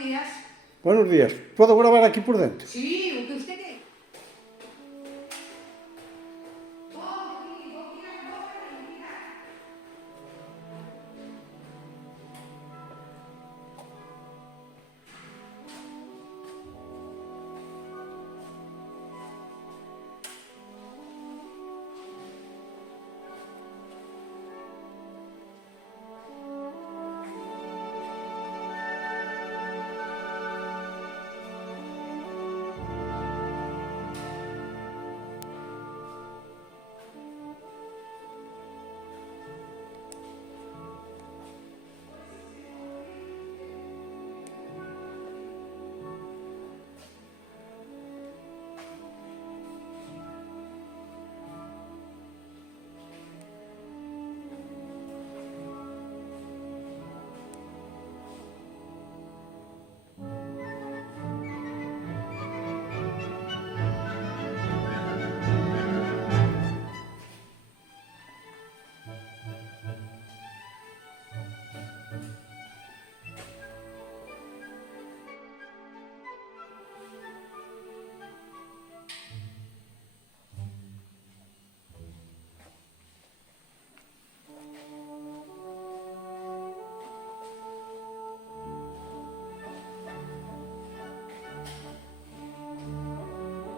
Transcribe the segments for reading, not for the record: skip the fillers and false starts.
días. Buenos días. ¿Puedo grabar aquí por dentro? Sí, ¿o qué usted qué?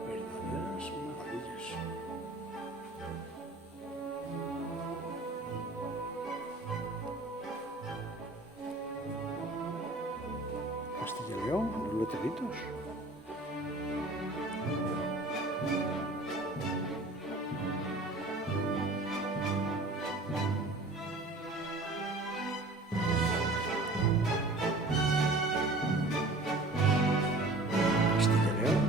Verdaderas maravillas. Castilla y León, los letreritos. Castilla y León.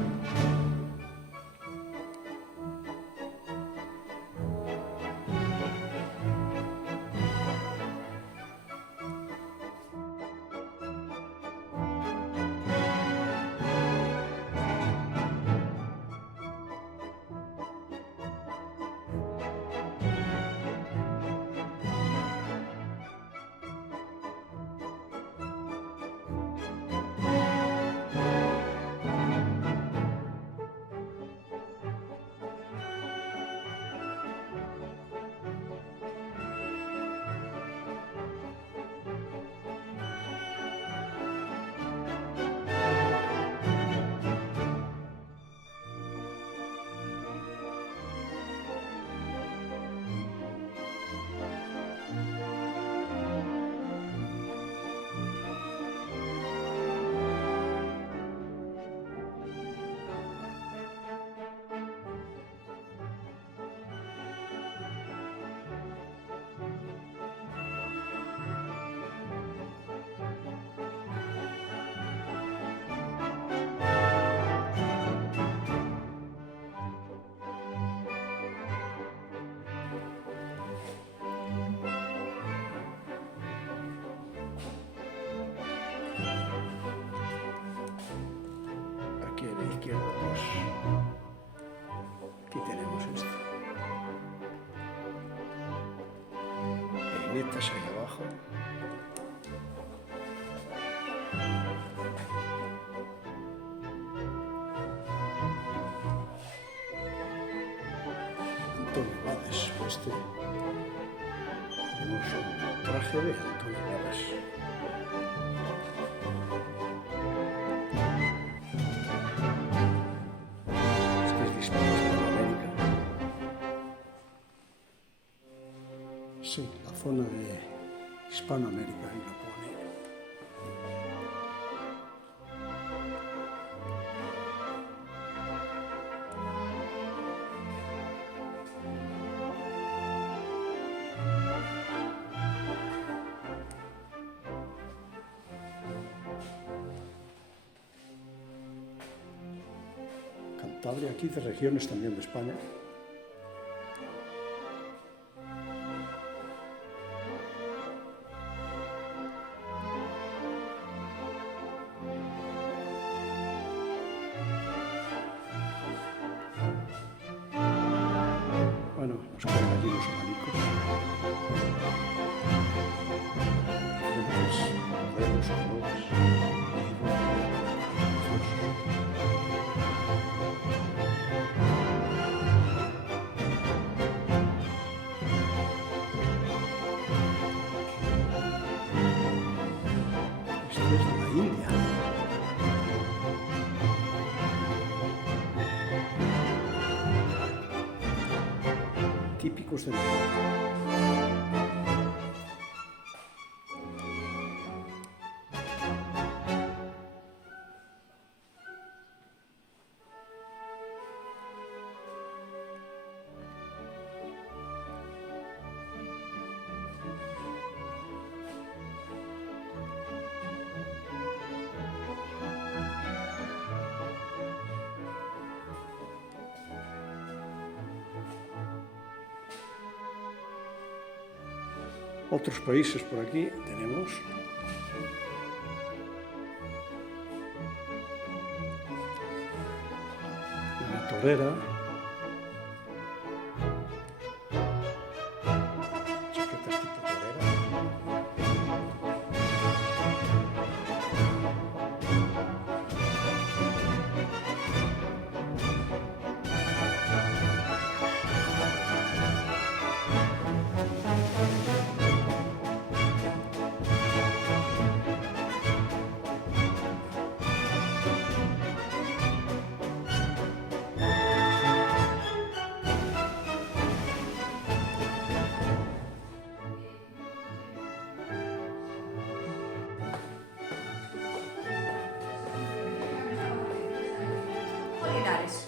Aquí a la izquierda, pues. Aquí tenemos esto. Peinetas ahí abajo. Antonio Vades, este. Tenemos un traje de Antonio Vades. Este es de Hispanoamérica. Sí, la zona de Hispanoamérica, ahí lo pone. Cantabria, aquí de regiones también de España. Bueno, nos quedan allí los abanicos. Diferentes modelos, colores. es de la India. Típicos de México. Otros países por aquí tenemos. La torera. Chaquetas tipo torera. Linares.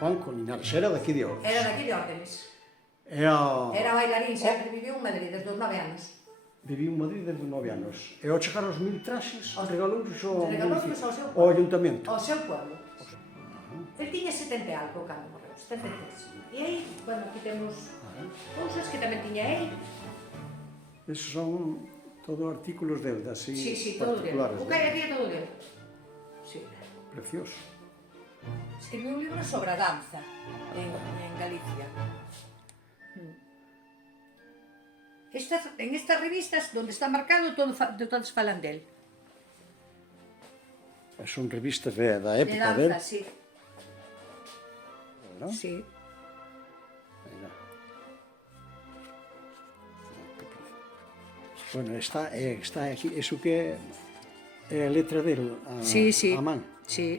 Juan Linares, era de aquí de Ordes. Era daqui de Órdenes. Era Bailarín, sempre viviu en Madrid desde os 9 anos. Viviu en Madrid desde 9 anos. E ao chegar aos 1000 traxes, regalounos ao seu ao ayuntamento. Ao seu pueblo. El tiña 70 e algo cando morreu, 73. E aí, bueno, aquí temos cousas que tamén tiña ele. Esos son todo artículos dele, así Sí, todo dele. particulares. O que hai aquí é todo dele. Sí. Precioso. Escribiu un libro sobre a danza en Galicia. En estas revistas, donde está marcado, todos falan del. Son revistas da De época danza, dele. sí. ¿No? Sí. Mira. Bueno, está aquí, eso que é a letra dele, Sí. a man. Sí.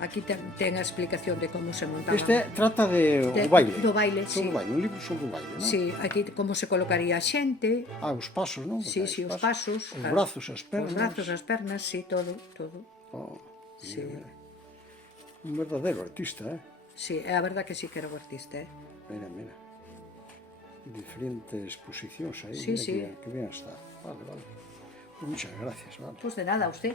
Aquí ten a explicación de como se montaba. Este trata de o baile. Do baile, sí. Sobre o baile, un libro sobre o baile, non? Sí, aquí como se colocaría a xente. Os pasos, non? Sí, sí, os pasos. Os brazos, as pernas. Os brazos, as pernas, sí, todo. Oh, Sí. mira. Un verdadeiro artista, Sí, é a verdad que sí que era o artista, Mira. Diferentes posicións aí. Sí, mira sí. Que bien está. Vale. Pues muchas gracias, vale. Pois de nada, a usted.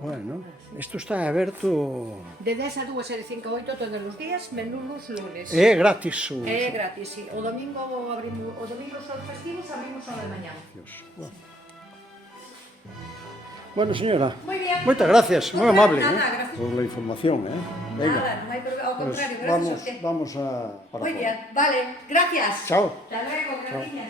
Bueno, isto está aberto... De 10 a 2 e de 5 a 8 todos os días, menos os lunes. É gratis. É gratis, sí. O domingo son festivos, abrimos só de mañá. Dios. Bueno, señora, Muy bien. moitas gracias, moi amable, Nada, gracias. por la información, Venga, Nada, non hai problema, ao pues contrario, gracias a usted. vamos a... para Muy fora. bien, vale, gracias. Chao. Hasta luego, gracias.